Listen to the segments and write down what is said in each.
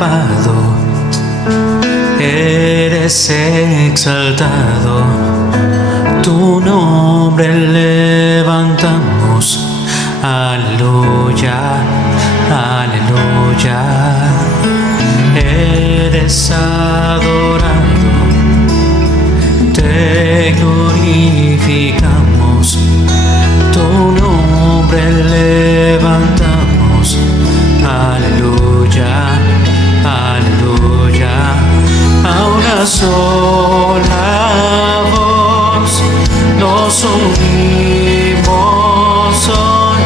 alabado, eres exaltado, tu nombre levantamos, aleluya, aleluya, eres adorado, te glorificamos, tu nombre levantamos, aleluya, aleluya, a una sola voz nos unimos hoy,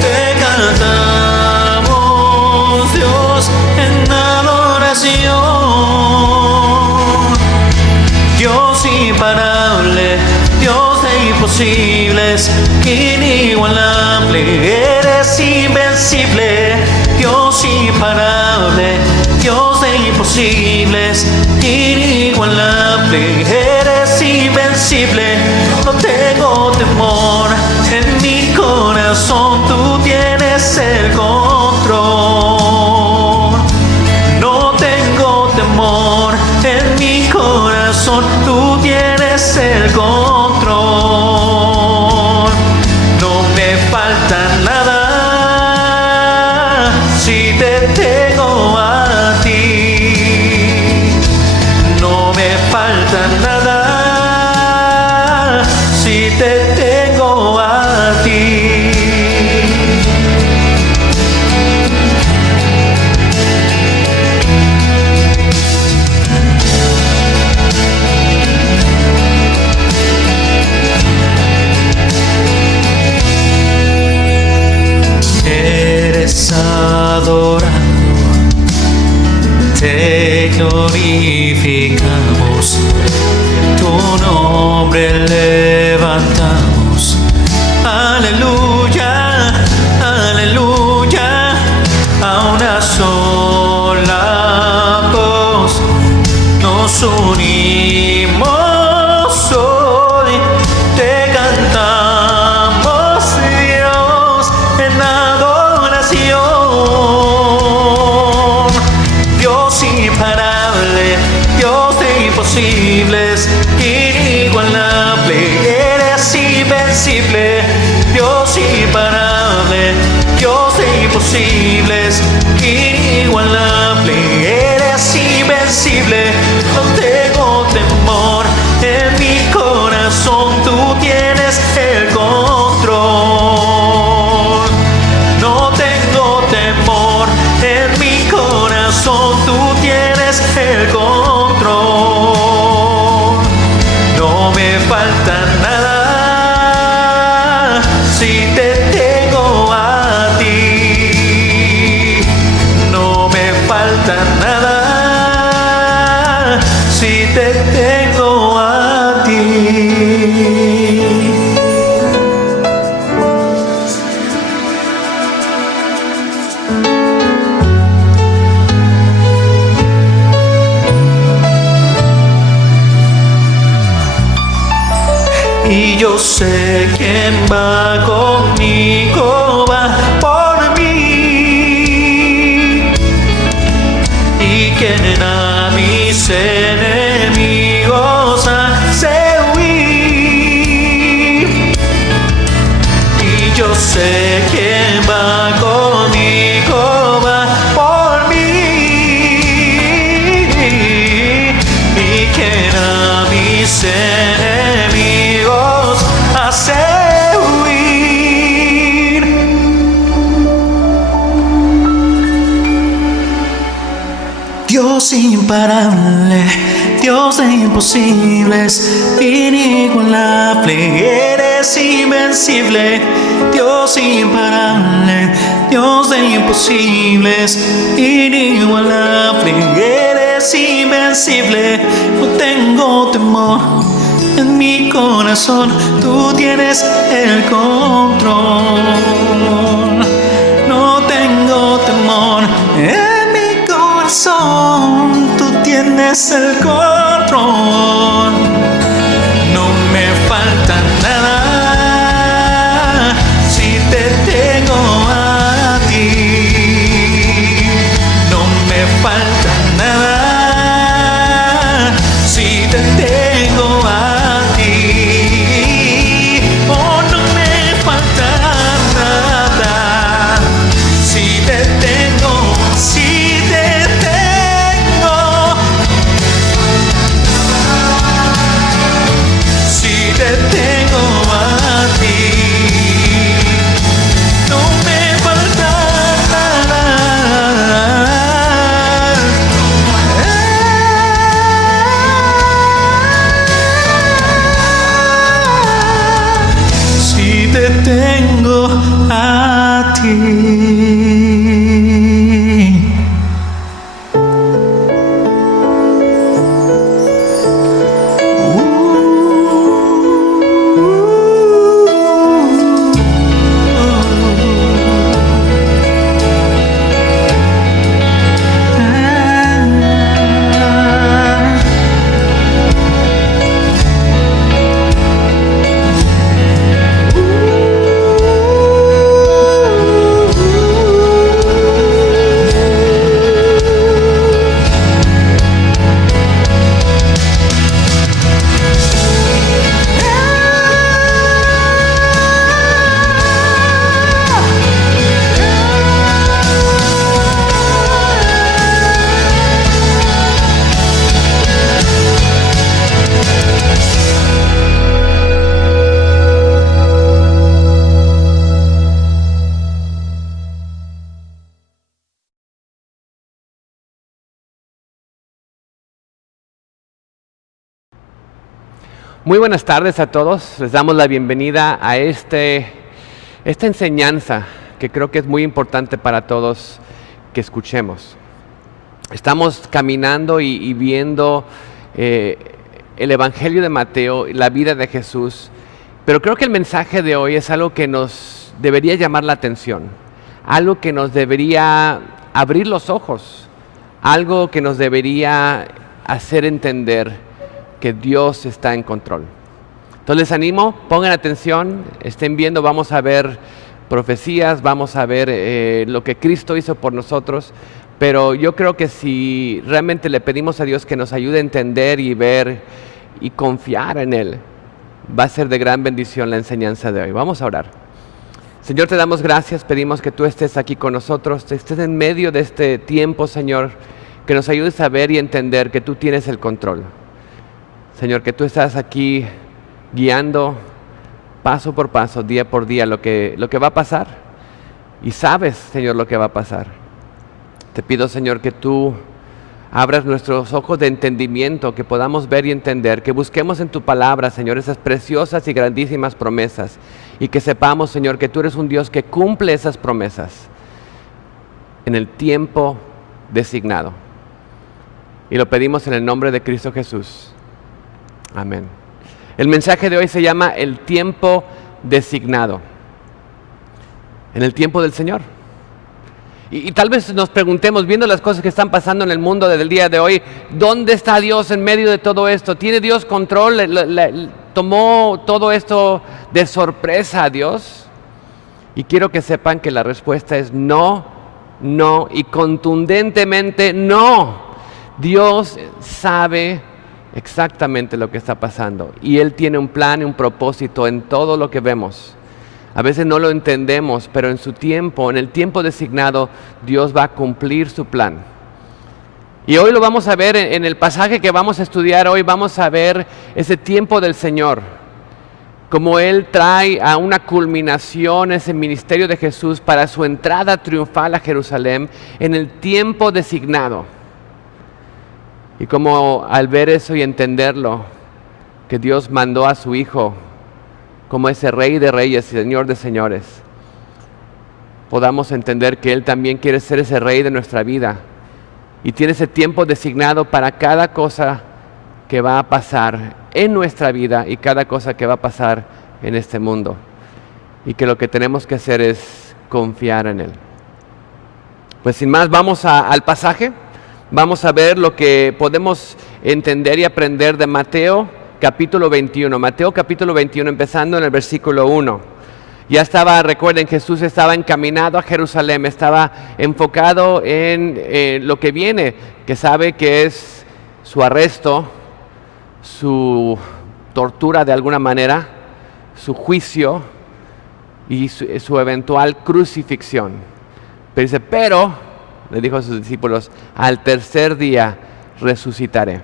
te cantamos Dios en adoración, Dios imparable, Dios de imposibles, inigualable, eres invencible, Dios imparable, Dios de imposibles, inigualable, eres invencible, no tengo temor, en mi corazón tú tienes el control, no tengo temor, en mi corazón tú tienes el control, no me falta nada si te tengo a ti, no me falta nada si te tengo a ti. Eres adorado, te glorificamos, tu nombre levantamos, aleluya, aleluya, a una sola voz nos unimos hoy, te cantamos Dios en adoración, Dios imparable, Dios de imposibles, inigualable, eres invencible, Dios imparable, Dios de imposibles, inigualable, eres invencible, no tengo temor, en mi corazón tú tienes el control, no tengo temor, en mi corazón tú tienes el control, no me falta nada si te tengo a ti, no me falta nada si te tengo a ti. Y yo sé quién va conmigo, va por mí, y quien a mis enemigos hace huir. Y yo sé quién va conmigo, va por mí, y quien a mis enemigos hace huir. Dios imparable, Dios de imposibles, inigualable, eres invencible, Dios imparable, Dios de imposibles, inigualable, eres invencible, no tengo temor, en mi corazón tú tienes el control, no tengo temor, en mi corazón tú tienes el control, no me falta nada si te tengo a ti, no me Muy buenas tardes a todos, les damos la bienvenida a esta enseñanza que creo que es muy importante para todos que escuchemos. Estamos caminando y viendo el Evangelio de Mateo, la vida de Jesús, pero creo que el mensaje de hoy es algo que nos debería llamar la atención, algo que nos debería abrir los ojos, algo que nos debería hacer entender que Dios está en control. Entonces les animo, pongan atención, estén viendo, vamos a ver profecías, vamos a ver lo que Cristo hizo por nosotros, pero yo creo que si realmente le pedimos a Dios que nos ayude a entender y ver y confiar en Él, va a ser de gran bendición la enseñanza de hoy. Vamos a orar. Señor, te damos gracias, pedimos que tú estés aquí con nosotros, estés en medio de este tiempo, Señor, que nos ayudes a ver y entender que tú tienes el control. Señor, que tú estás aquí guiando paso por paso, día por día, lo que va a pasar. Y sabes, Señor, lo que va a pasar. Te pido, Señor, que tú abras nuestros ojos de entendimiento, que podamos ver y entender, que busquemos en tu palabra, Señor, esas preciosas y grandísimas promesas. Y que sepamos, Señor, que tú eres un Dios que cumple esas promesas en el tiempo designado. Y lo pedimos en el nombre de Cristo Jesús. Amén. El mensaje de hoy se llama el tiempo designado. En el tiempo del Señor. Y tal vez nos preguntemos, viendo las cosas que están pasando en el mundo desde el día de hoy, ¿dónde está Dios en medio de todo esto? ¿Tiene Dios control? ¿Tomó todo esto de sorpresa a Dios? Y quiero que sepan que la respuesta es no, no y contundentemente no. Dios sabe exactamente lo que está pasando y Él tiene un plan y un propósito en todo lo que vemos. A veces no lo entendemos, pero en su tiempo, en el tiempo designado, Dios va a cumplir su plan. Y hoy lo vamos a ver en el pasaje que vamos a estudiar hoy, vamos a ver ese tiempo del Señor, como Él trae a una culminación ese ministerio de Jesús para su entrada triunfal a Jerusalén en el tiempo designado. Y como al ver eso y entenderlo, que Dios mandó a su Hijo como ese Rey de Reyes y Señor de Señores, podamos entender que Él también quiere ser ese Rey de nuestra vida y tiene ese tiempo designado para cada cosa que va a pasar en nuestra vida y cada cosa que va a pasar en este mundo. Y que lo que tenemos que hacer es confiar en Él. Pues sin más, vamos al pasaje. Vamos a ver lo que podemos entender y aprender de Mateo capítulo 21. Mateo capítulo 21, empezando en el versículo 1. Ya recuerden, Jesús estaba encaminado a Jerusalén, estaba enfocado en lo que viene, que sabe que es su arresto, su tortura de alguna manera, su juicio y su eventual crucifixión. Pero le dijo a sus discípulos, al tercer día resucitaré.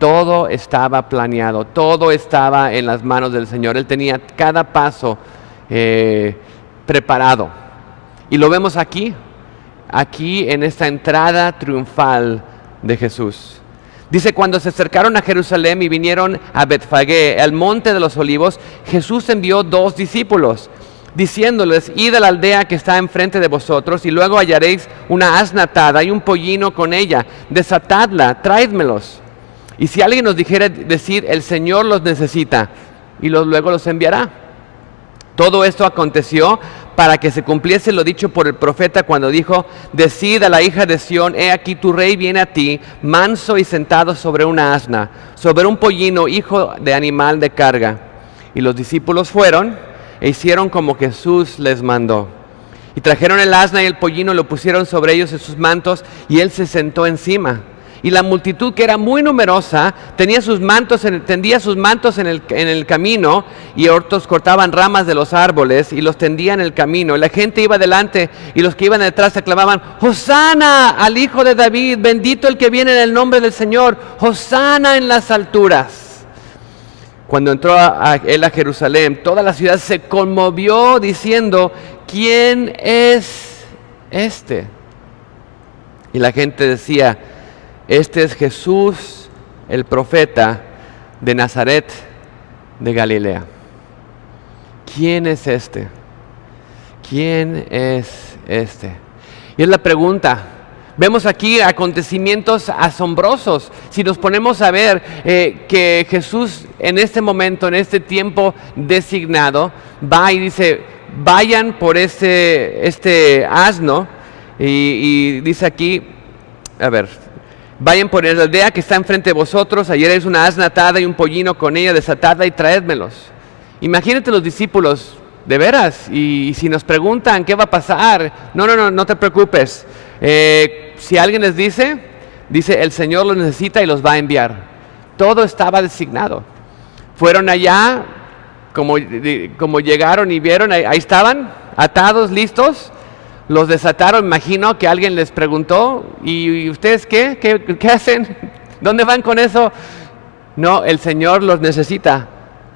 Todo estaba planeado, todo estaba en las manos del Señor. Él tenía cada paso preparado. Y lo vemos aquí en esta entrada triunfal de Jesús. Dice, cuando se acercaron a Jerusalén y vinieron a Betfagé, al monte de los olivos, Jesús envió 2 discípulos. diciéndoles: id a la aldea que está enfrente de vosotros, y luego hallaréis una asna atada y un pollino con ella. Desatadla, tráedmelos. Y si alguien nos dijera, decir: el Señor los necesita, y luego los enviará. Todo esto aconteció para que se cumpliese lo dicho por el profeta cuando dijo: decid a la hija de Sión, he aquí tu rey viene a ti, manso y sentado sobre una asna, sobre un pollino, hijo de animal de carga. Y los discípulos fueron e hicieron como Jesús les mandó. Y trajeron el asna y el pollino, lo pusieron sobre ellos en sus mantos, y él se sentó encima. Y la multitud, que era muy numerosa, tendía sus mantos en el camino, y otros cortaban ramas de los árboles y los tendían en el camino. Y la gente iba delante, y los que iban detrás aclamaban: ¡Hosana al Hijo de David! ¡Bendito el que viene en el nombre del Señor! ¡Hosana en las alturas! Cuando entró él a Jerusalén, toda la ciudad se conmovió diciendo: ¿quién es este? Y la gente decía: este es Jesús, el profeta de Nazaret de Galilea. ¿Quién es este? ¿Quién es este? Y es la pregunta. Vemos aquí acontecimientos asombrosos. Si nos ponemos a ver que Jesús en este momento, en este tiempo designado, va y dice: vayan por este asno, y dice aquí, vayan por la aldea que está enfrente de vosotros, ayer es una asna atada y un pollino con ella, desatadla y traédmelos. Imagínate los discípulos, de veras, y si nos preguntan qué va a pasar, no te preocupes. Si alguien les dice, el Señor los necesita y los va a enviar. Todo estaba designado. Fueron allá, como llegaron y vieron, ahí estaban, atados, listos. Los desataron, imagino que alguien les preguntó: ¿y ustedes qué? ¿Qué hacen? ¿Dónde van con eso? No, el Señor los necesita.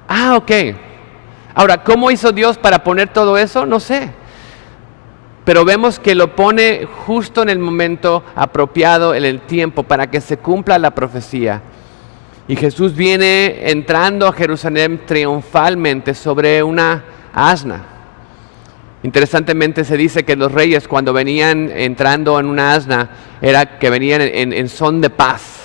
Ah, ok. Ahora, ¿cómo hizo Dios para poner todo eso? No sé. Pero vemos que lo pone justo en el momento apropiado, en el tiempo, para que se cumpla la profecía. Y Jesús viene entrando a Jerusalén triunfalmente sobre una asna. Interesantemente se dice que los reyes, cuando venían entrando en una asna, era que venían en son de paz.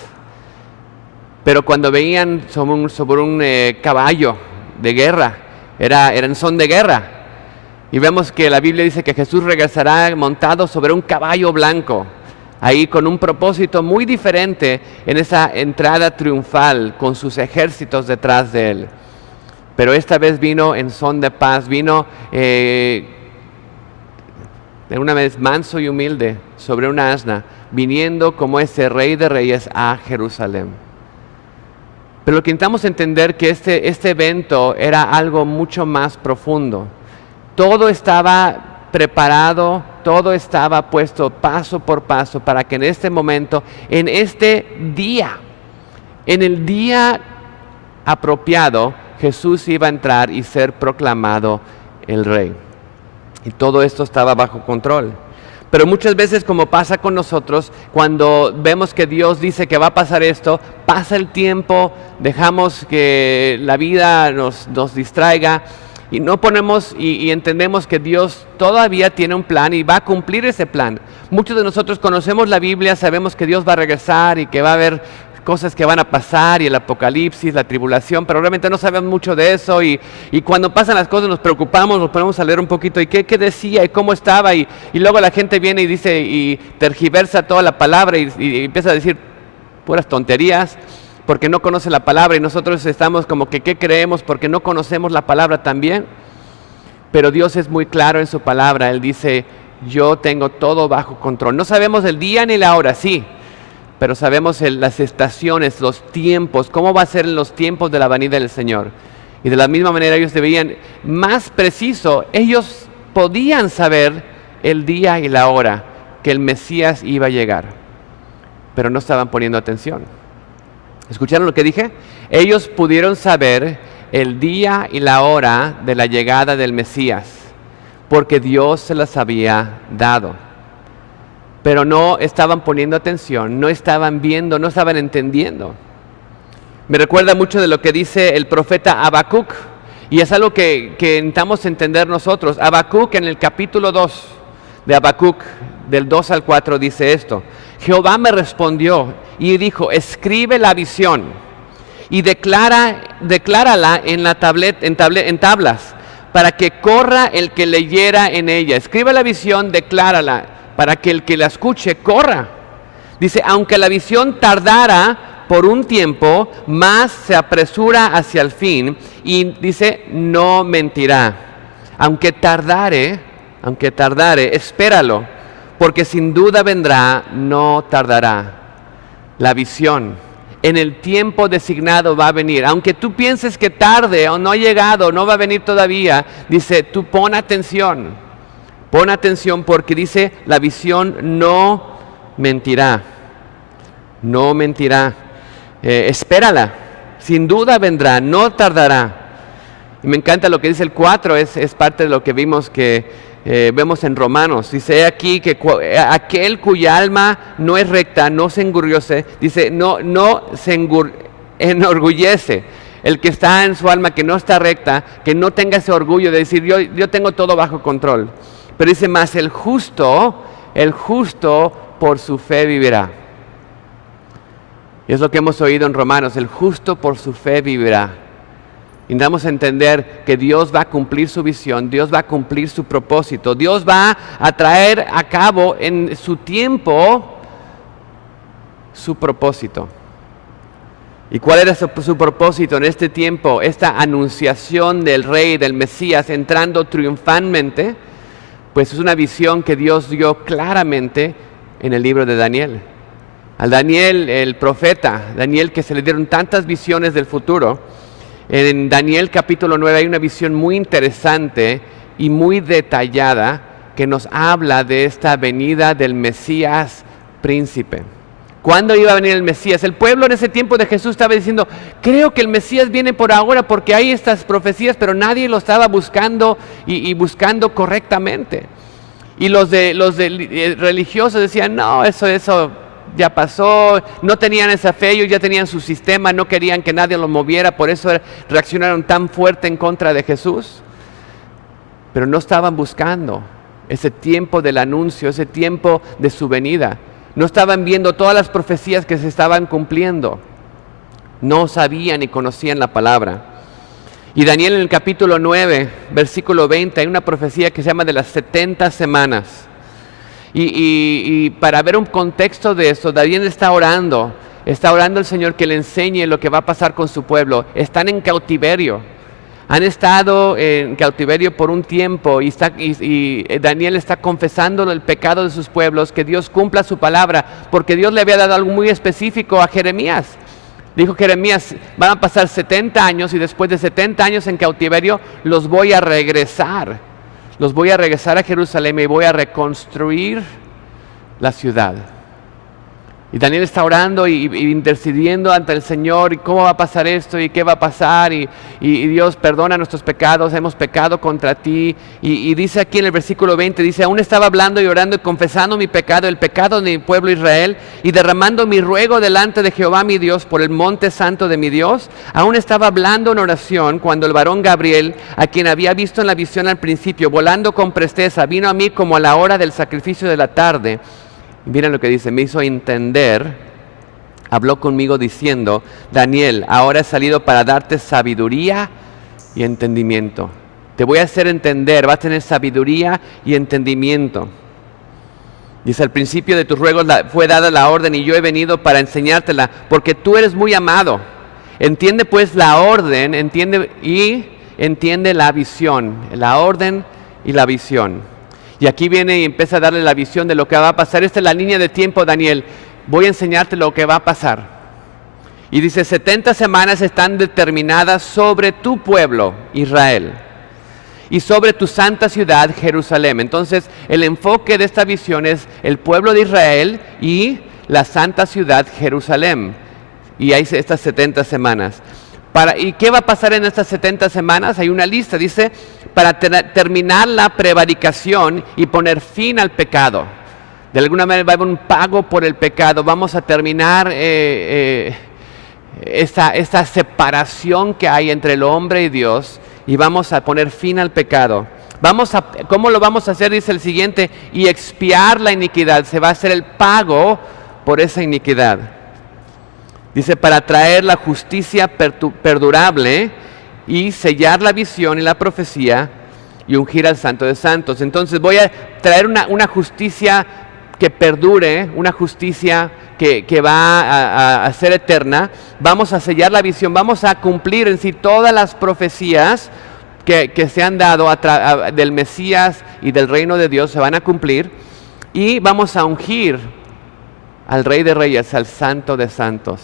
Pero cuando venían sobre un caballo de guerra, era en son de guerra. Y vemos que la Biblia dice que Jesús regresará montado sobre un caballo blanco, ahí con un propósito muy diferente en esa entrada triunfal, con sus ejércitos detrás de él. Pero esta vez vino en son de paz, vino de una vez manso y humilde sobre una asna, viniendo como ese Rey de Reyes a Jerusalén. Pero lo que intentamos entender que este evento era algo mucho más profundo. Todo estaba preparado, todo estaba puesto paso por paso para que en este momento, en este día, en el día apropiado, Jesús iba a entrar y ser proclamado el Rey. Y todo esto estaba bajo control. Pero muchas veces, como pasa con nosotros, cuando vemos que Dios dice que va a pasar esto, pasa el tiempo, dejamos que la vida nos distraiga y no ponemos y entendemos que Dios todavía tiene un plan y va a cumplir ese plan. Muchos de nosotros conocemos la Biblia, sabemos que Dios va a regresar y que va a haber cosas que van a pasar y el apocalipsis, la tribulación, pero realmente no sabemos mucho de eso y cuando pasan las cosas nos preocupamos, nos ponemos a leer un poquito y qué decía y cómo estaba y luego la gente viene y dice y tergiversa toda la palabra y empieza a decir puras tonterías porque no conoce la palabra y nosotros estamos como que ¿qué creemos? Porque no conocemos la palabra también. Pero Dios es muy claro en su palabra, Él dice: yo tengo todo bajo control. No sabemos el día ni la hora, sí, pero sabemos las estaciones, los tiempos, cómo va a ser en los tiempos de la venida del Señor. Y de la misma manera ellos deberían, más preciso, ellos podían saber el día y la hora que el Mesías iba a llegar, pero no estaban poniendo atención. ¿Escucharon lo que dije? Ellos pudieron saber el día y la hora de la llegada del Mesías, porque Dios se las había dado. Pero no estaban poniendo atención, no estaban viendo, no estaban entendiendo. Me recuerda mucho de lo que dice el profeta Habacuc. Y es algo que intentamos entender nosotros. Habacuc, en el capítulo 2 de Habacuc, del 2 al 4, dice esto: Jehová me respondió y dijo, escribe la visión y declárala en tablas, para que corra el que leyera en ella. Escribe la visión, declárala, para que el que la escuche corra. Dice, aunque la visión tardara por un tiempo, más se apresura hacia el fin, y dice, no mentirá. Aunque tardare, espéralo, porque sin duda vendrá, no tardará. La visión en el tiempo designado va a venir. Aunque tú pienses que tarde o no ha llegado, no va a venir todavía, dice, tú pon atención porque dice, la visión no mentirá, no mentirá. Espérala, sin duda vendrá, no tardará. Y me encanta lo que dice el 4, es parte de lo que vimos vemos en Romanos. Dice aquí que aquel cuya alma no es recta, no se engurriose, dice, no se enorgullece. El que está en su alma que no está recta, que no tenga ese orgullo de decir, yo tengo todo bajo control. Pero dice más, el justo por su fe vivirá. Y es lo que hemos oído en Romanos, el justo por su fe vivirá. Y damos a entender que Dios va a cumplir su visión, Dios va a cumplir su propósito, Dios va a traer a cabo en su tiempo su propósito. ¿Y cuál era su propósito en este tiempo? Esta anunciación del Rey, del Mesías, entrando triunfalmente, pues es una visión que Dios dio claramente en el libro de Daniel. Al Daniel, el profeta, Daniel, que se le dieron tantas visiones del futuro. En Daniel capítulo 9 hay una visión muy interesante y muy detallada que nos habla de esta venida del Mesías príncipe. ¿Cuándo iba a venir el Mesías? El pueblo en ese tiempo de Jesús estaba diciendo, creo que el Mesías viene por ahora porque hay estas profecías, pero nadie lo estaba buscando y buscando correctamente. Y los religiosos decían, no, eso ya pasó, no tenían esa fe, ellos ya tenían su sistema, no querían que nadie lo moviera, por eso reaccionaron tan fuerte en contra de Jesús. Pero no estaban buscando ese tiempo del anuncio, ese tiempo de su venida. No estaban viendo todas las profecías que se estaban cumpliendo. No sabían ni conocían la palabra. Y Daniel en el capítulo 9, versículo 20, hay una profecía que se llama de las 70 semanas. Y para ver un contexto de eso, Daniel está orando el Señor que le enseñe lo que va a pasar con su pueblo. Están en cautiverio, han estado en cautiverio por un tiempo y Daniel está confesando el pecado de sus pueblos, que Dios cumpla su palabra, porque Dios le había dado algo muy específico a Jeremías. Dijo Jeremías, van a pasar 70 años y después de 70 años en cautiverio los voy a regresar a Jerusalén y voy a reconstruir la ciudad. Y Daniel está orando y intercediendo ante el Señor, y cómo va a pasar esto, y qué va a pasar, y Dios perdona nuestros pecados, hemos pecado contra ti. Y dice aquí en el versículo 20, dice, aún estaba hablando y orando y confesando mi pecado, el pecado de mi pueblo Israel, y derramando mi ruego delante de Jehová mi Dios por el monte santo de mi Dios. Aún estaba hablando en oración cuando el varón Gabriel, a quien había visto en la visión al principio, volando con presteza, vino a mí como a la hora del sacrificio de la tarde. Miren lo que dice, me hizo entender, habló conmigo diciendo, Daniel, ahora he salido para darte sabiduría y entendimiento. Te voy a hacer entender, vas a tener sabiduría y entendimiento. Dice, al principio de tus ruegos fue dada la orden y yo he venido para enseñártela, porque tú eres muy amado. Entiende pues la orden, entiende la visión, la orden y la visión. Y aquí viene y empieza a darle la visión de lo que va a pasar. Esta es la línea de tiempo, Daniel. Voy a enseñarte lo que va a pasar. Y dice, 70 semanas están determinadas sobre tu pueblo, Israel, y sobre tu santa ciudad, Jerusalén. Entonces, el enfoque de esta visión es el pueblo de Israel y la santa ciudad, Jerusalén. Y hay estas 70 semanas. ¿Y qué va a pasar en estas 70 semanas? Hay una lista, dice, para terminar la prevaricación y poner fin al pecado. De alguna manera va a haber un pago por el pecado. Vamos a terminar esta separación que hay entre el hombre y Dios. y vamos a poner fin al pecado. ¿Cómo lo vamos a hacer? Dice el siguiente, y expiar la iniquidad. Se va a hacer el pago por esa iniquidad. Dice, para traer la justicia perdurable y sellar la visión y la profecía y ungir al Santo de Santos. Entonces voy a traer una justicia que perdure, una justicia que va a ser eterna. Vamos a sellar la visión, vamos a cumplir en sí todas las profecías que se han dado del Mesías y del reino de Dios, se van a cumplir. Y vamos a ungir al Rey de Reyes, al Santo de Santos.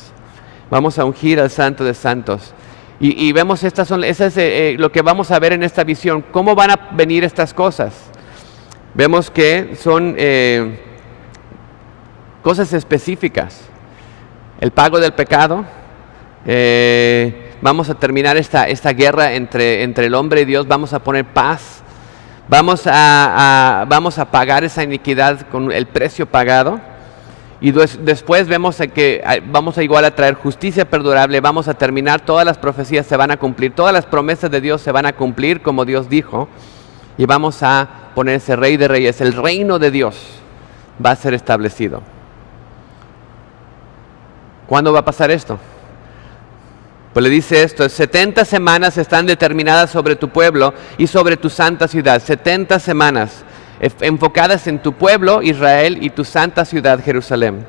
Vamos a ungir al Santo de Santos. Y vemos, eso es lo que vamos a ver en esta visión. ¿Cómo van a venir estas cosas? Vemos que son cosas específicas. El pago del pecado. Vamos a terminar esta guerra entre el hombre y Dios. Vamos a poner paz. Vamos a pagar esa iniquidad con el precio pagado. Y después vemos que vamos a igual a traer justicia perdurable. Vamos a terminar, todas las profecías se van a cumplir, todas las promesas de Dios se van a cumplir como Dios dijo. Y vamos a poner ese Rey de Reyes, el reino de Dios va a ser establecido. ¿Cuándo va a pasar esto? Pues le dice esto: 70 semanas están determinadas sobre tu pueblo y sobre tu santa ciudad. 70 semanas enfocadas en tu pueblo, Israel, y tu santa ciudad, Jerusalén.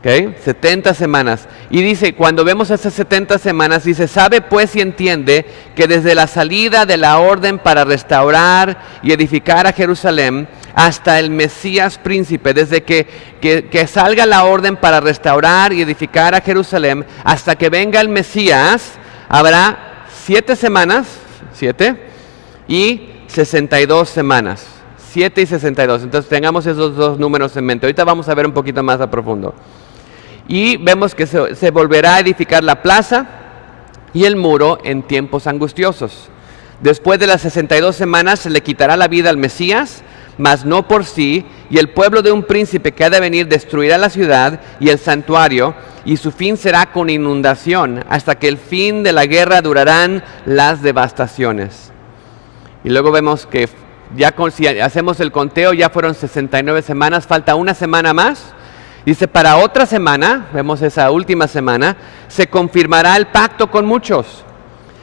¿Okay? 70 semanas. Y dice, cuando vemos esas 70 semanas, dice, sabe pues y entiende que desde la salida de la orden para restaurar y edificar a Jerusalén hasta el Mesías príncipe, desde que salga la orden para restaurar y edificar a Jerusalén, hasta que venga el Mesías, habrá 7 semanas, 7, y 62 semanas, 7 y 62. Entonces tengamos esos dos números en mente. Ahorita vamos a ver un poquito más a profundo. Y vemos que se volverá a edificar la plaza y el muro en tiempos angustiosos. Después de las 62 semanas se le quitará la vida al Mesías, mas no por sí, y el pueblo de un príncipe que ha de venir destruirá la ciudad y el santuario, y su fin será con inundación, hasta que el fin de la guerra durarán las devastaciones. Y luego vemos que si hacemos el conteo, ya fueron 69 semanas, falta una semana más. Dice, para otra semana, vemos esa última semana, se confirmará el pacto con muchos.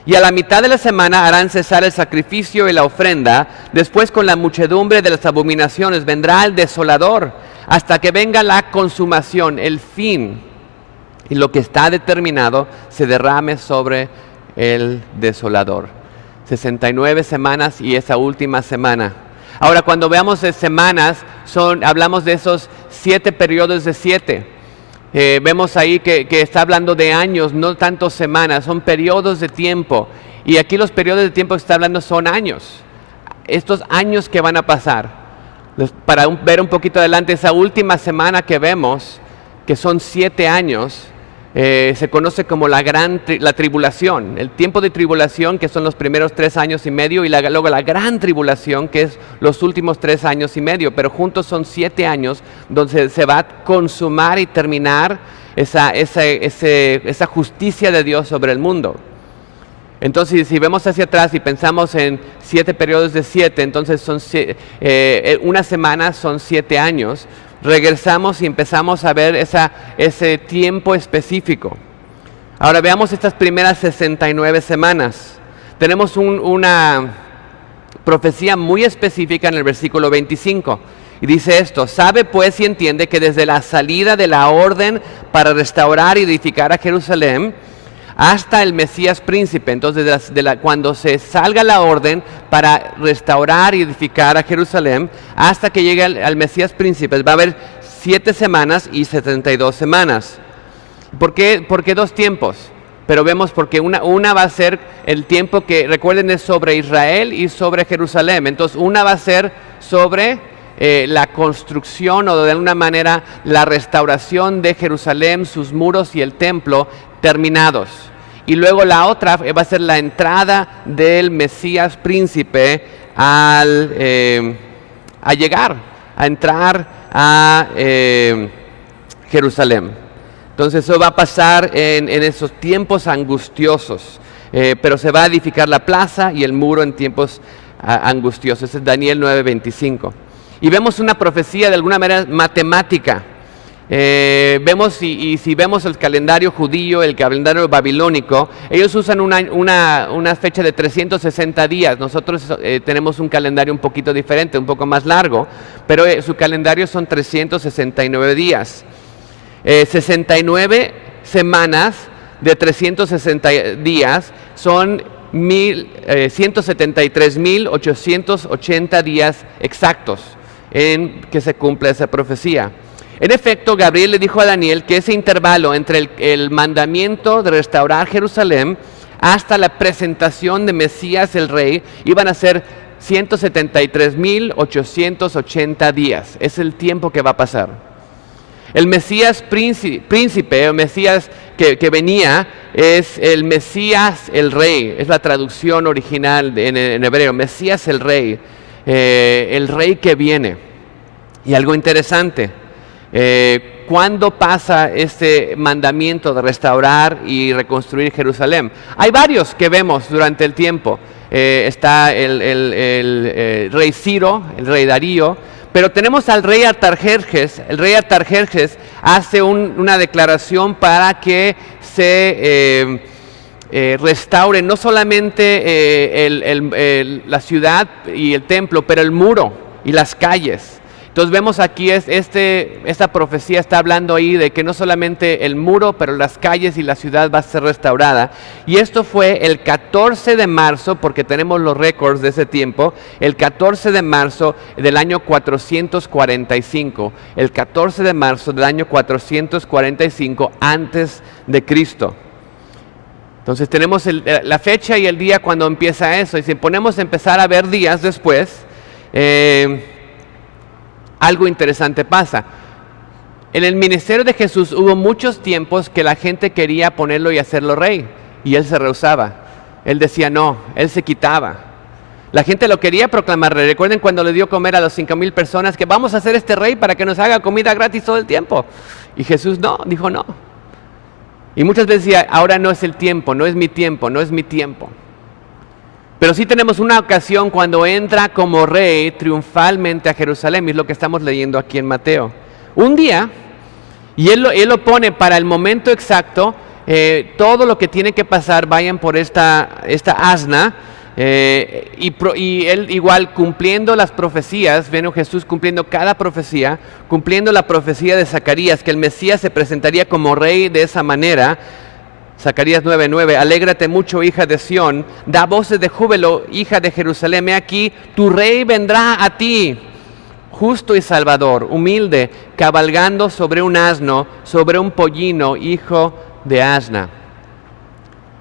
Y a la mitad de la semana harán cesar el sacrificio y la ofrenda. Después, con la muchedumbre de las abominaciones, vendrá el desolador, hasta que venga la consumación, el fin. Y lo que está determinado se derrame sobre el desolador. 69 semanas y esa última semana. Ahora, cuando veamos de semanas, hablamos de esos 7 periodos de 7. Vemos ahí que está hablando de años, no tanto semanas, son periodos de tiempo. Y aquí los periodos de tiempo que está hablando son años. Estos años que van a pasar. Para ver un poquito adelante, esa última semana que vemos, que son 7 años, se conoce como la tribulación, el tiempo de tribulación, que son los primeros 3 años y medio, y luego la gran tribulación, que es los últimos 3 años y medio, pero juntos son 7 años donde se va a consumar y terminar esa justicia de Dios sobre el mundo. Entonces, si vemos hacia atrás y pensamos en 7 periodos de 7, entonces una semana son 7 años. Regresamos y empezamos a ver ese tiempo específico. Ahora veamos estas primeras 69 semanas. Tenemos una profecía muy específica en el versículo 25. Y dice esto: sabe pues y entiende que desde la salida de la orden para restaurar y edificar a Jerusalén hasta el Mesías príncipe, entonces cuando se salga la orden para restaurar y edificar a Jerusalén, hasta que llegue al Mesías príncipe, va a haber 7 semanas y 72 semanas. ¿Por qué 2 tiempos? Pero vemos porque una va a ser el tiempo que, recuerden, es sobre Israel y sobre Jerusalén. Entonces una va a ser sobre la construcción, o de alguna manera la restauración de Jerusalén, sus muros y el templo terminados. Y luego la otra va a ser la entrada del Mesías príncipe a entrar a Jerusalén. Entonces eso va a pasar en esos tiempos angustiosos. pero se va a edificar la plaza y el muro en tiempos angustiosos. Es Daniel 9:25. Y vemos una profecía de alguna manera matemática. Vemos y si vemos el calendario judío, el calendario babilónico, ellos usan una fecha de 360 días. Nosotros tenemos un calendario un poquito diferente, un poco más largo, pero su calendario son 369 días. 69 semanas de 360 días son 173.880 días exactos en que se cumple esa profecía. En efecto, Gabriel le dijo a Daniel que ese intervalo entre el mandamiento de restaurar Jerusalén hasta la presentación de Mesías el Rey iban a ser 173.880 días. Es el tiempo que va a pasar. El Mesías príncipe, o Mesías que venía, es el Mesías el Rey. Es la traducción original en hebreo. Mesías el Rey que viene. Y algo interesante. ¿Cuándo pasa este mandamiento de restaurar y reconstruir Jerusalén? Hay varios que vemos durante el tiempo. Está el rey Ciro, el rey Darío, pero tenemos al rey Artajerjes. El rey Artajerjes hace una declaración para que se restaure no solamente la ciudad y el templo, pero el muro y las calles. Entonces vemos aquí esta profecía está hablando ahí de que no solamente el muro, pero las calles y la ciudad va a ser restaurada. Y esto fue el 14 de marzo, porque tenemos los récords de ese tiempo, el 14 de marzo del año 445. El 14 de marzo del año 445 antes de Cristo. Entonces tenemos la fecha y el día cuando empieza eso. Y si ponemos a empezar a ver días después, algo interesante pasa. En el ministerio de Jesús hubo muchos tiempos que la gente quería ponerlo y hacerlo rey, y él se rehusaba. Él decía no, él se quitaba. La gente lo quería proclamar rey. Recuerden cuando le dio comer a los 5,000 personas que vamos a hacer este rey para que nos haga comida gratis todo el tiempo. Y Jesús dijo no. Y muchas veces decía, ahora no es el tiempo, no es mi tiempo, no es mi tiempo. Pero sí tenemos una ocasión cuando entra como rey triunfalmente a Jerusalén, y es lo que estamos leyendo aquí en Mateo. Un día, y él lo pone para el momento exacto, todo lo que tiene que pasar, vayan por esta asna, y él igual cumpliendo las profecías, ven Jesús cumpliendo cada profecía, cumpliendo la profecía de Zacarías, que el Mesías se presentaría como rey de esa manera. Zacarías 9:9, alégrate mucho, hija de Sión, da voces de júbilo, hija de Jerusalén, he aquí, tu rey vendrá a ti, justo y salvador, humilde, cabalgando sobre un asno, sobre un pollino, hijo de asna.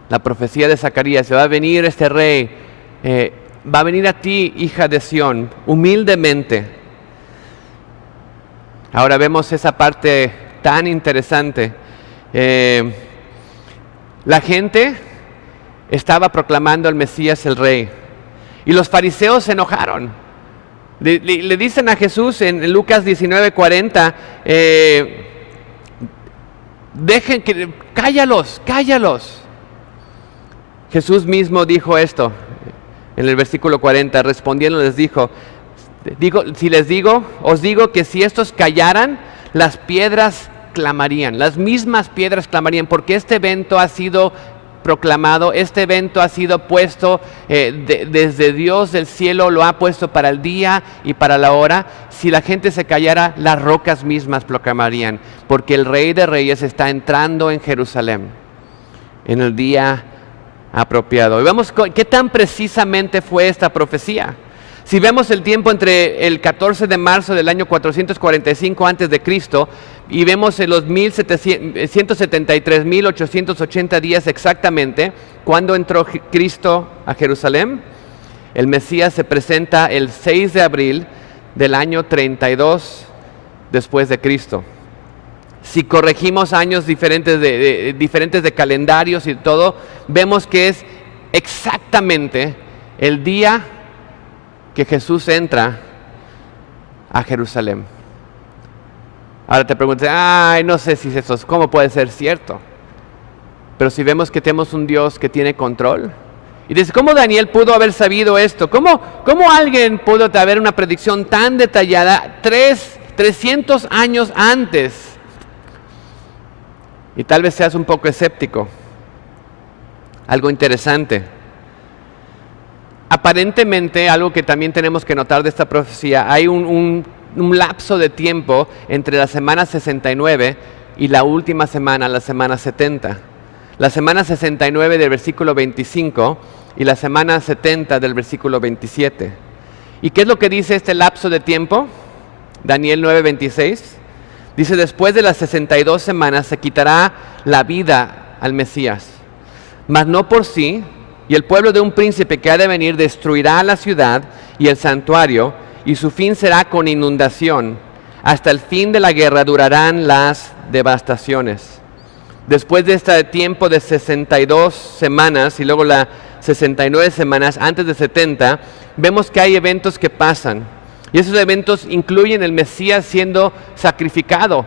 La profecía de Zacarías, se va a venir este rey, va a venir a ti, hija de Sión, humildemente. Ahora vemos esa parte tan interesante. La gente estaba proclamando al Mesías el Rey. Y los fariseos se enojaron. Le dicen a Jesús en Lucas 19:40, cállalos. Jesús mismo dijo esto en el versículo 40, respondiendo les dijo, os digo que si estos callaran, las piedras clamarían, las mismas piedras clamarían, porque este evento ha sido proclamado, este evento ha sido puesto desde Dios del cielo, lo ha puesto para el día y para la hora. Si la gente se callara, las rocas mismas proclamarían, porque el Rey de Reyes está entrando en Jerusalén en el día apropiado. Y vemos qué tan precisamente fue esta profecía. Si vemos el tiempo entre el 14 de marzo del año 445 antes de Cristo y vemos en los 173.880 días exactamente cuando entró Cristo a Jerusalén, el Mesías se presenta el 6 de abril del año 32 después de Cristo. Si corregimos años diferentes de calendarios y todo, vemos que es exactamente el día que Jesús entra a Jerusalén. Ahora te preguntas, no sé si eso, ¿cómo puede ser cierto? Pero si vemos que tenemos un Dios que tiene control, y dice, ¿cómo Daniel pudo haber sabido esto? ¿Cómo alguien pudo haber una predicción tan detallada 300 años antes? Y tal vez seas un poco escéptico. Algo interesante. Aparentemente, algo que también tenemos que notar de esta profecía, hay un lapso de tiempo entre la semana 69 y la última semana, la semana 70. La semana 69 del versículo 25 y la semana 70 del versículo 27. ¿Y qué es lo que dice este lapso de tiempo? Daniel 9:26. Dice, después de las 62 semanas se quitará la vida al Mesías, mas no por sí, y el pueblo de un príncipe que ha de venir destruirá la ciudad y el santuario, y su fin será con inundación. Hasta el fin de la guerra durarán las devastaciones. Después de este tiempo de 62 semanas y luego las 69 semanas antes de 70, vemos que hay eventos que pasan. Y esos eventos incluyen el Mesías siendo sacrificado,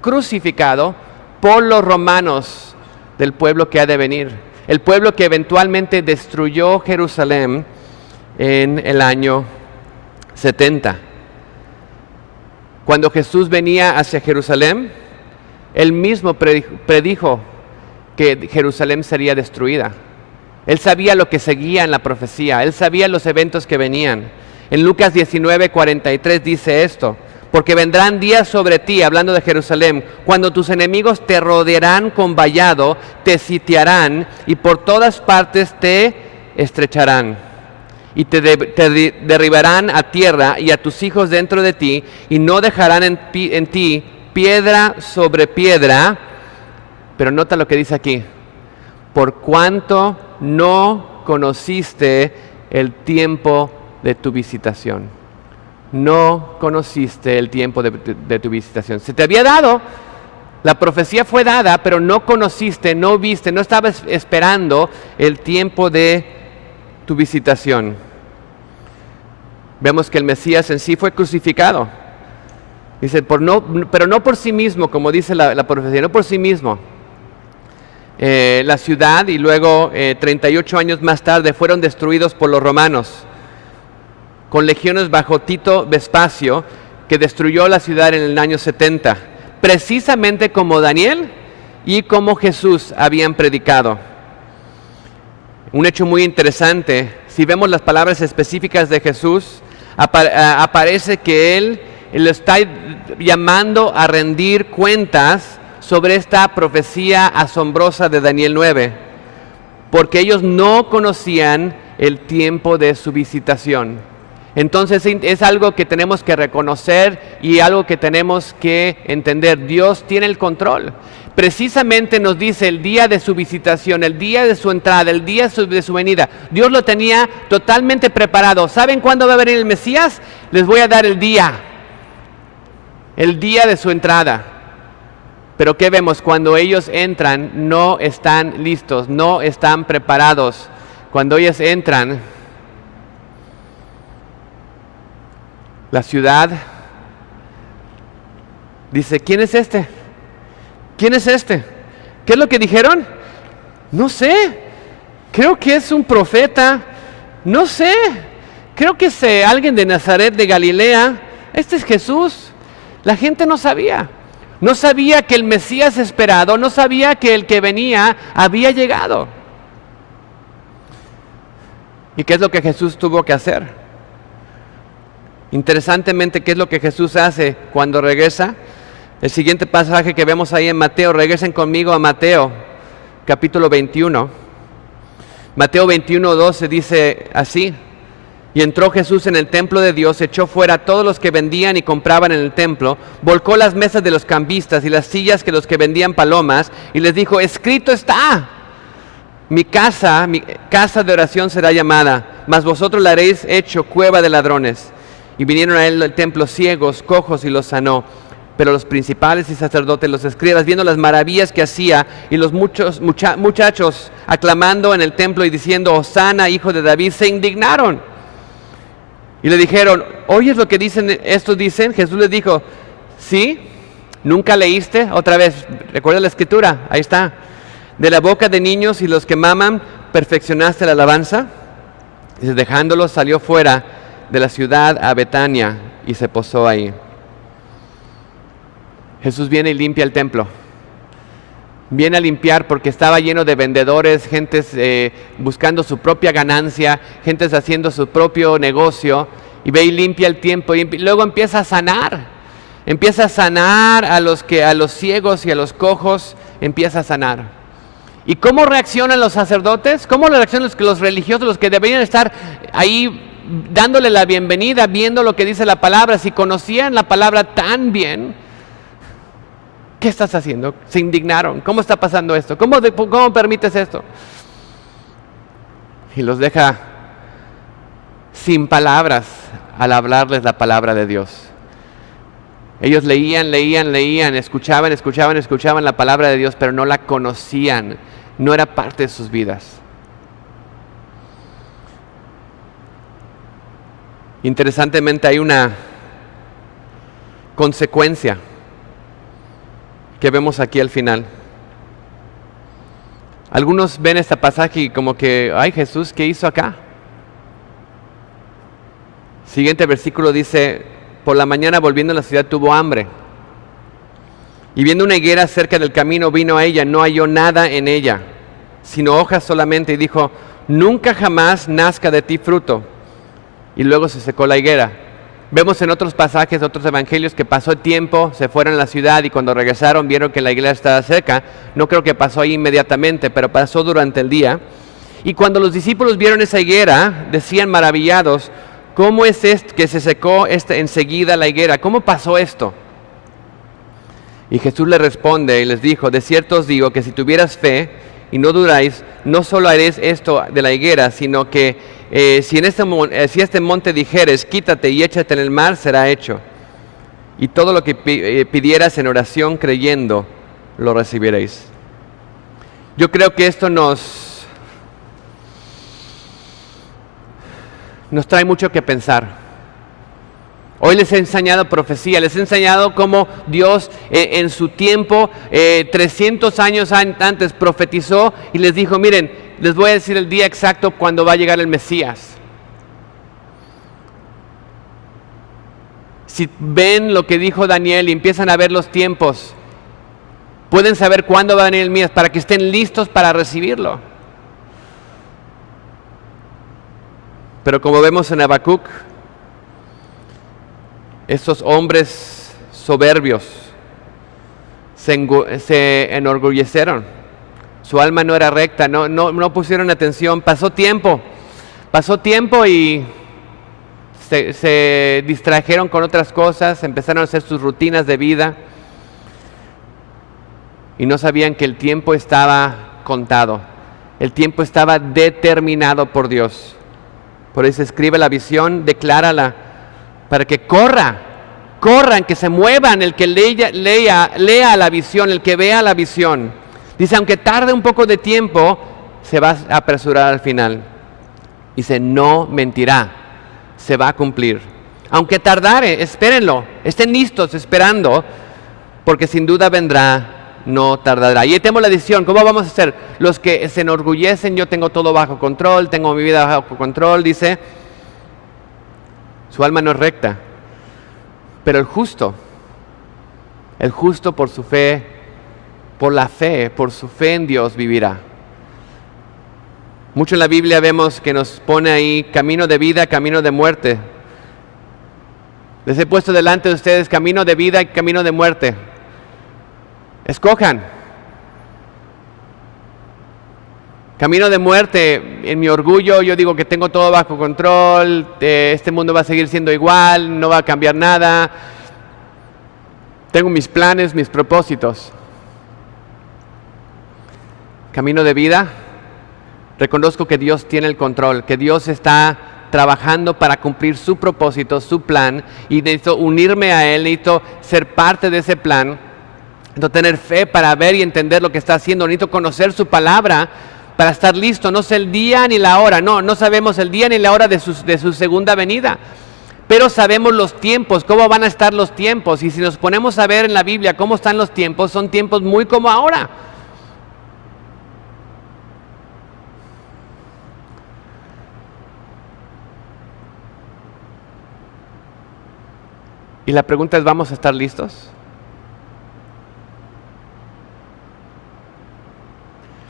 crucificado por los romanos del pueblo que ha de venir. El pueblo que eventualmente destruyó Jerusalén en el año 70. Cuando Jesús venía hacia Jerusalén, él mismo predijo que Jerusalén sería destruida. Él sabía lo que seguía en la profecía, él sabía los eventos que venían. En Lucas 19:43 dice esto, porque vendrán días sobre ti, hablando de Jerusalén, cuando tus enemigos te rodearán con vallado, te sitiarán y por todas partes te estrecharán. Y te derribarán a tierra y a tus hijos dentro de ti, y no dejarán en ti piedra sobre piedra. Pero nota lo que dice aquí, por cuanto no conociste el tiempo de tu visitación. No conociste el tiempo de tu visitación. Se te había dado, la profecía fue dada, pero no conociste, no viste, no estabas esperando el tiempo de tu visitación. Vemos que el Mesías en sí fue crucificado. Dice, pero no por sí mismo, como dice la profecía, no por sí mismo. La ciudad y luego 38 años más tarde fueron destruidos por los romanos, con legiones bajo Tito Vespacio, que destruyó la ciudad en el año 70, precisamente como Daniel y como Jesús habían predicado. Un hecho muy interesante, si vemos las palabras específicas de Jesús, aparece que Él lo está llamando a rendir cuentas sobre esta profecía asombrosa de Daniel 9, porque ellos no conocían el tiempo de su visitación. Entonces es algo que tenemos que reconocer y algo que tenemos que entender. Dios tiene el control. Precisamente nos dice el día de su visitación, el día de su entrada, el día de su venida. Dios lo tenía totalmente preparado. ¿Saben cuándo va a venir el Mesías? Les voy a dar el día de su entrada. Pero ¿qué vemos? Cuando ellos entran, no están listos, no están preparados. Cuando ellos entran, la ciudad dice, ¿quién es este? ¿Quién es este? ¿Qué es lo que dijeron? No sé, creo que es un profeta, no sé, creo que es alguien de Nazaret de Galilea, este es Jesús. La gente no sabía que el Mesías esperado, no sabía que el que venía había llegado. ¿Y qué es lo que Jesús tuvo que hacer? Interesantemente, ¿qué es lo que Jesús hace cuando regresa? El siguiente pasaje que vemos ahí en Mateo, regresen conmigo a Mateo, capítulo 21. Mateo 21:12 dice así, y entró Jesús en el templo de Dios, echó fuera a todos los que vendían y compraban en el templo, volcó las mesas de los cambistas y las sillas que los que vendían palomas, y les dijo, escrito está, mi casa de oración será llamada, mas vosotros la haréis hecho cueva de ladrones. Y vinieron a él al templo ciegos, cojos, y los sanó. Pero los principales y sacerdotes, los escribas, viendo las maravillas que hacía, y los muchos muchachos aclamando en el templo y diciendo, Hosana, hijo de David, se indignaron. Y le dijeron, ¿oyes lo que dicen estos dicen? Jesús les dijo, ¿sí? ¿Nunca leíste? Otra vez, recuerda la escritura, ahí está. De la boca de niños y los que maman, perfeccionaste la alabanza. Dice, dejándolos, salió fuera de la ciudad a Betania y se posó ahí. Jesús viene y limpia el templo. Viene a limpiar porque estaba lleno de vendedores, gentes buscando su propia ganancia, gentes haciendo su propio negocio, y ve y limpia el templo y luego empieza a sanar. Empieza a sanar a los ciegos y a los cojos, empieza a sanar. ¿Y cómo reaccionan los sacerdotes? ¿Cómo reaccionan los religiosos, los que deberían estar ahí dándole la bienvenida, viendo lo que dice la palabra? Si conocían la palabra tan bien, ¿qué estás haciendo? Se indignaron. ¿Cómo está pasando esto? ¿Cómo permites esto? Y los deja sin palabras al hablarles la palabra de Dios. Ellos leían, escuchaban la palabra de Dios, pero no la conocían, no era parte de sus vidas. Interesantemente hay una consecuencia que vemos aquí al final. Algunos ven este pasaje y como que, ay, Jesús, ¿qué hizo acá? Siguiente versículo dice, por la mañana volviendo a la ciudad tuvo hambre. Y viendo una higuera cerca del camino vino a ella, no halló nada en ella, sino hojas solamente, y dijo, nunca jamás nazca de ti fruto. Y luego se secó la higuera. Vemos en otros pasajes, otros evangelios, que pasó tiempo, se fueron a la ciudad y cuando regresaron vieron que la higuera estaba seca. No creo que pasó ahí inmediatamente, pero pasó durante el día. Y cuando los discípulos vieron esa higuera, decían maravillados, ¿cómo es esto que se secó enseguida la higuera? ¿Cómo pasó esto? Y Jesús les responde y les dijo, de cierto os digo que si tuvieras fe y no dudáis, no solo haréis esto de la higuera, sino que si este monte dijeres, quítate y échate en el mar, será hecho. Y todo lo que pidieras en oración creyendo, lo recibiréis. Yo creo que esto nos trae mucho que pensar. Hoy les he enseñado profecía, les he enseñado cómo Dios en su tiempo, 300 años antes, profetizó y les dijo, miren, les voy a decir el día exacto cuando va a llegar el Mesías. Si ven lo que dijo Daniel y empiezan a ver los tiempos, pueden saber cuándo va a venir el Mesías para que estén listos para recibirlo. Pero como vemos en Habacuc, estos hombres soberbios se enorgullecieron. Su alma no era recta, no pusieron atención. Pasó tiempo y se distrajeron con otras cosas, empezaron a hacer sus rutinas de vida y no sabían que el tiempo estaba contado. El tiempo estaba determinado por Dios. Por eso escribe la visión, declárala, para que corran, que se muevan, el que lea la visión, el que vea la visión. Dice, aunque tarde un poco de tiempo, se va a apresurar al final. Dice, no mentirá, se va a cumplir. Aunque tardare, espérenlo, estén listos esperando, porque sin duda vendrá, no tardará. Y ahí tenemos la decisión, ¿cómo vamos a hacer? Los que se enorgullecen, yo tengo todo bajo control, tengo mi vida bajo control, dice, su alma no es recta, pero el justo por su fe, por su fe en Dios vivirá. Mucho en la Biblia vemos que nos pone ahí camino de vida, camino de muerte. Les he puesto delante de ustedes camino de vida y camino de muerte. Escojan. Camino de muerte, en mi orgullo yo digo que tengo todo bajo control, este mundo va a seguir siendo igual, no va a cambiar nada, tengo mis planes, mis propósitos. Camino de vida, reconozco que Dios tiene el control, que Dios está trabajando para cumplir su propósito, su plan, y necesito unirme a Él, necesito ser parte de ese plan, necesito tener fe para ver y entender lo que está haciendo, necesito conocer su palabra para estar listo. No sé el día ni la hora, no sabemos el día ni la hora de su segunda venida, pero sabemos los tiempos, cómo van a estar los tiempos, y si nos ponemos a ver en la Biblia cómo están los tiempos, son tiempos muy como ahora. Y la pregunta es, ¿vamos a estar listos?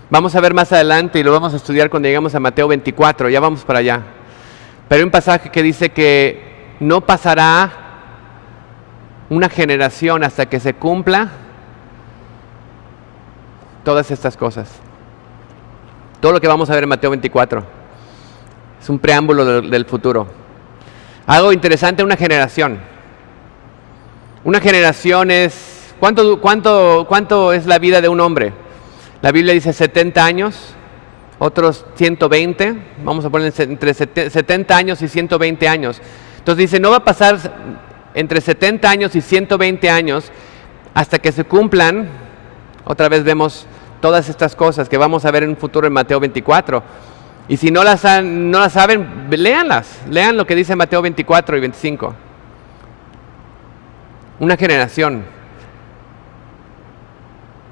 Vamos a ver más adelante y lo vamos a estudiar cuando lleguemos a Mateo 24, ya vamos para allá. Pero hay un pasaje que dice que no pasará una generación hasta que se cumpla todas estas cosas. Todo lo que vamos a ver en Mateo 24 es un preámbulo del futuro. Algo interesante, una generación. Una generación es... ¿Cuánto es la vida de un hombre? La Biblia dice 70 años, otros 120, vamos a poner entre 70 años y 120 años. Entonces dice, no va a pasar entre 70 años y 120 años hasta que se cumplan, otra vez vemos todas estas cosas que vamos a ver en un futuro en Mateo 24. Y si no las saben, léanlas, lean lo que dice Mateo 24 y 25. Una generación.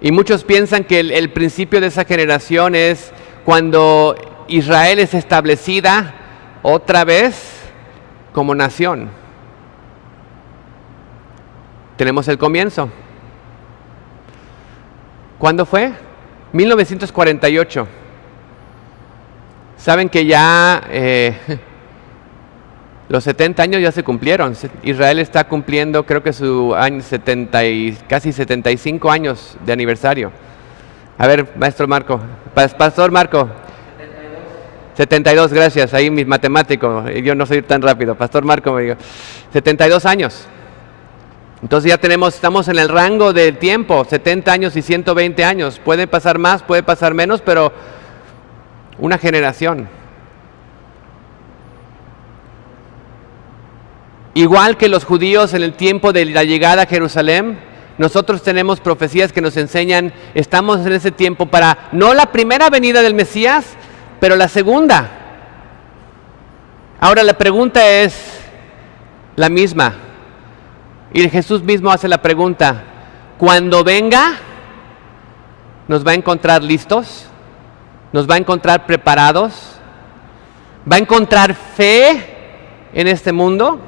Y muchos piensan que el principio de esa generación es cuando Israel es establecida otra vez como nación. Tenemos el comienzo. ¿Cuándo fue? 1948. Saben que ya los 70 años ya se cumplieron. Israel está cumpliendo, creo que su año casi 75 años de aniversario. A ver, maestro Marco, pastor Marco. 72, gracias, ahí mis matemáticos, yo no soy tan rápido. Pastor Marco me dijo, 72 años. Entonces ya estamos en el rango del tiempo, 70 años y 120 años. Puede pasar más, puede pasar menos, pero una generación. Igual que los judíos en el tiempo de la llegada a Jerusalén, nosotros tenemos profecías que nos enseñan, estamos en ese tiempo para, no la primera venida del Mesías, pero la segunda. Ahora la pregunta es la misma. Y Jesús mismo hace la pregunta, cuando venga, ¿nos va a encontrar listos? ¿Nos va a encontrar preparados? ¿Va a encontrar fe en este mundo?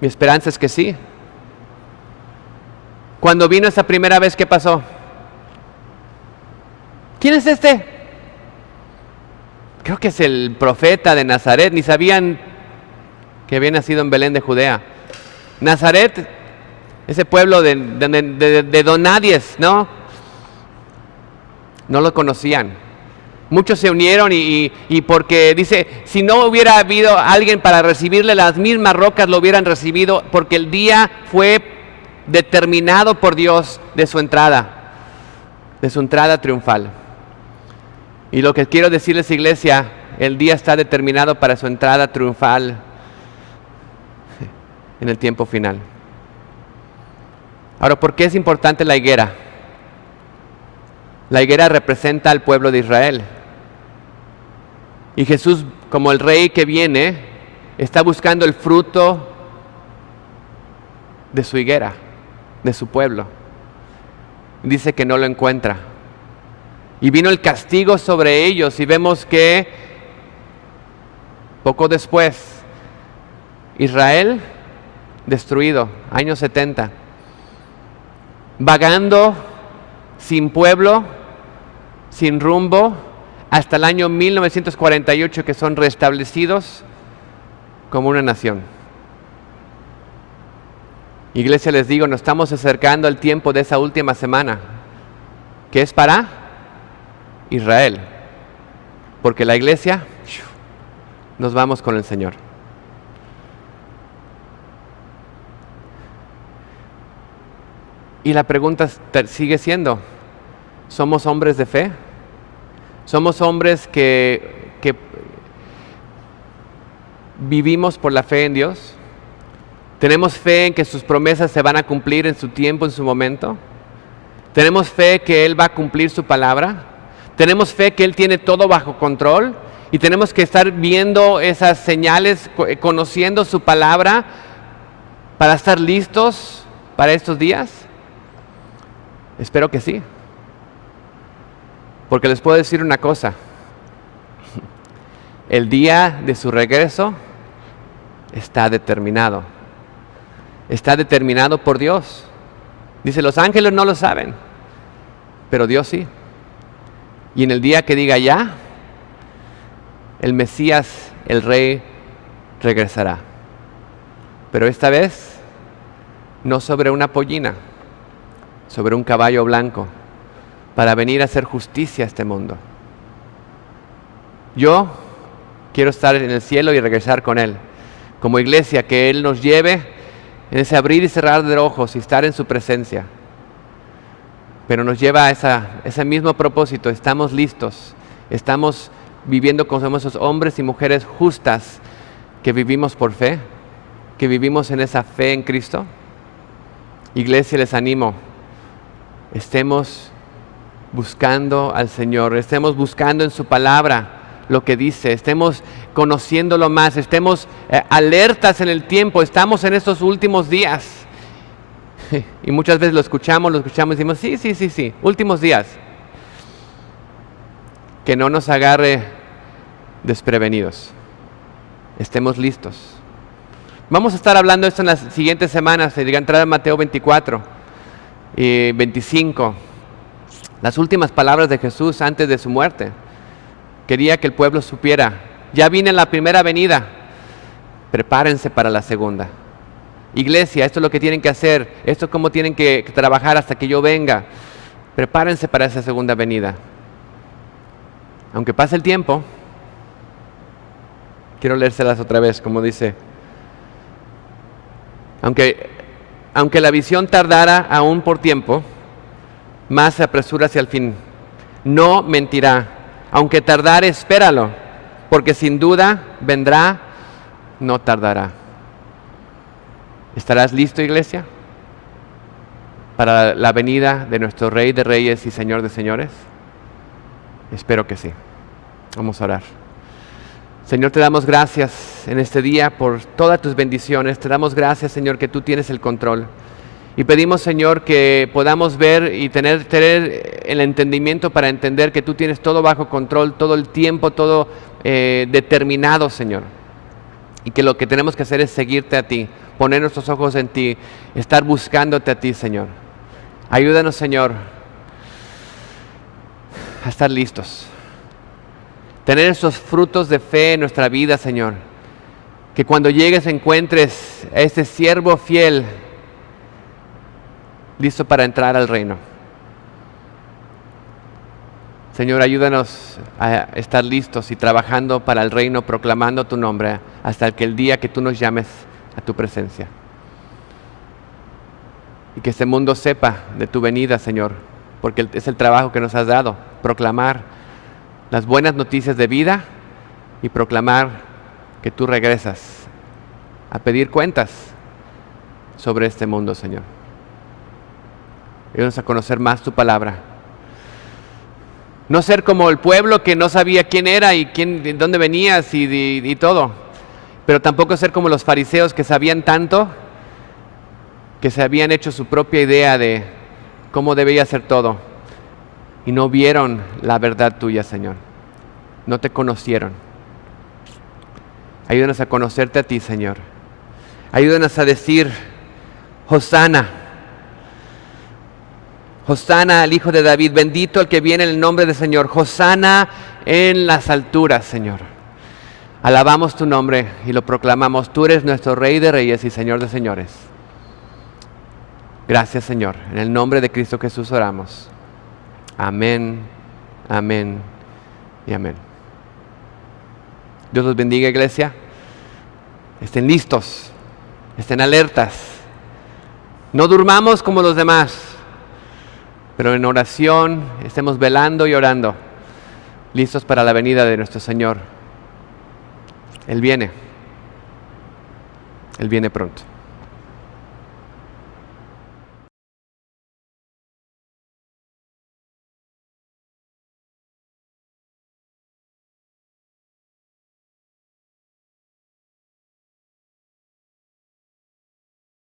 Mi esperanza es que sí. Cuando vino esa primera vez, ¿qué pasó? ¿Quién es este? Creo que es el profeta de Nazaret. Ni sabían que había nacido en Belén de Judea. Nazaret, ese pueblo de donadies, ¿no? No lo conocían. Muchos se unieron y porque dice, si no hubiera habido alguien para recibirle, las mismas rocas lo hubieran recibido, porque el día fue determinado por Dios de su entrada triunfal. Y lo que quiero decirles, iglesia, el día está determinado para su entrada triunfal en el tiempo final. Ahora, ¿por qué es importante la higuera? La higuera representa al pueblo de Israel. Y Jesús, como el rey que viene, está buscando el fruto de su higuera, de su pueblo. Dice que no lo encuentra. Y vino el castigo sobre ellos y vemos que poco después, Israel destruido, años 70, vagando sin pueblo, sin rumbo, hasta el año 1948 que son restablecidos como una nación. Iglesia, les digo, nos estamos acercando al tiempo de esa última semana, que es para Israel, porque la iglesia, nos vamos con el Señor. Y la pregunta sigue siendo, ¿somos hombres de fe? ¿Somos hombres que vivimos por la fe en Dios? ¿Tenemos fe en que sus promesas se van a cumplir en su tiempo, en su momento? ¿Tenemos fe que Él va a cumplir su palabra? ¿Tenemos fe que Él tiene todo bajo control? Y tenemos que estar viendo esas señales, conociendo su palabra para estar listos para estos días. Espero que sí. Porque les puedo decir una cosa. El día de su regreso está determinado. Está determinado por Dios. Dice, los ángeles no lo saben, pero Dios sí. Y en el día que diga ya, el Mesías, el Rey, regresará. Pero esta vez, no sobre una pollina, sobre un caballo blanco, para venir a hacer justicia a este mundo. Yo quiero estar en el cielo y regresar con Él. Como iglesia, que Él nos lleve en ese abrir y cerrar de ojos y estar en su presencia. Pero nos lleva a ese mismo propósito. Estamos listos. Estamos viviendo como esos hombres y mujeres justas que vivimos por fe, que vivimos en esa fe en Cristo. Iglesia, les animo. Estemos buscando al Señor. Estemos buscando en su palabra lo que dice, estemos conociéndolo más, estemos alertas en el tiempo, estamos en estos últimos días. Y muchas veces lo escuchamos y decimos, sí, últimos días. Que no nos agarre desprevenidos. Estemos listos. Vamos a estar hablando de esto en las siguientes semanas, de entrar en Mateo 24 y 25. Las últimas palabras de Jesús antes de su muerte. Quería que el pueblo supiera, ya viene la primera venida, prepárense para la segunda. Iglesia, esto es lo que tienen que hacer, esto es cómo tienen que trabajar hasta que yo venga. Prepárense para esa segunda venida. Aunque pase el tiempo, quiero leérselas otra vez, como dice. Aunque la visión tardara aún por tiempo, más se apresura hacia el fin. No mentirá. Aunque tardare, espéralo, porque sin duda vendrá, no tardará. ¿Estarás listo, iglesia, para la venida de nuestro Rey de Reyes y Señor de Señores? Espero que sí. Vamos a orar. Señor, te damos gracias en este día por todas tus bendiciones. Te damos gracias, Señor, que tú tienes el control. Y pedimos, Señor, que podamos ver y tener el entendimiento para entender que tú tienes todo bajo control, todo el tiempo, todo determinado, Señor. Y que lo que tenemos que hacer es seguirte a ti, poner nuestros ojos en ti, estar buscándote a ti, Señor. Ayúdanos, Señor, a estar listos. Tener esos frutos de fe en nuestra vida, Señor. Que cuando llegues encuentres a ese siervo fiel, listo para entrar al reino. Señor, ayúdanos a estar listos y trabajando para el reino, proclamando tu nombre hasta el día que tú nos llames a tu presencia. Y que este mundo sepa de tu venida, Señor, porque es el trabajo que nos has dado, proclamar las buenas noticias de vida y proclamar que tú regresas a pedir cuentas sobre este mundo, Señor. Ayúdanos a conocer más tu palabra. No ser como el pueblo que no sabía quién era y de dónde venías y todo. Pero tampoco ser como los fariseos que sabían tanto, que se habían hecho su propia idea de cómo debía ser todo. Y no vieron la verdad tuya, Señor. No te conocieron. Ayúdanos a conocerte a ti, Señor. Ayúdanos a decir, Hosana. Hosana al Hijo de David, bendito el que viene en el nombre del Señor. Hosana en las alturas, Señor. Alabamos tu nombre y lo proclamamos. Tú eres nuestro Rey de Reyes y Señor de Señores. Gracias, Señor. En el nombre de Cristo Jesús oramos. Amén, amén y amén. Dios los bendiga, iglesia. Estén listos, estén alertas. No durmamos como los demás. Pero en oración estemos velando y orando, listos para la venida de nuestro Señor. Él viene pronto.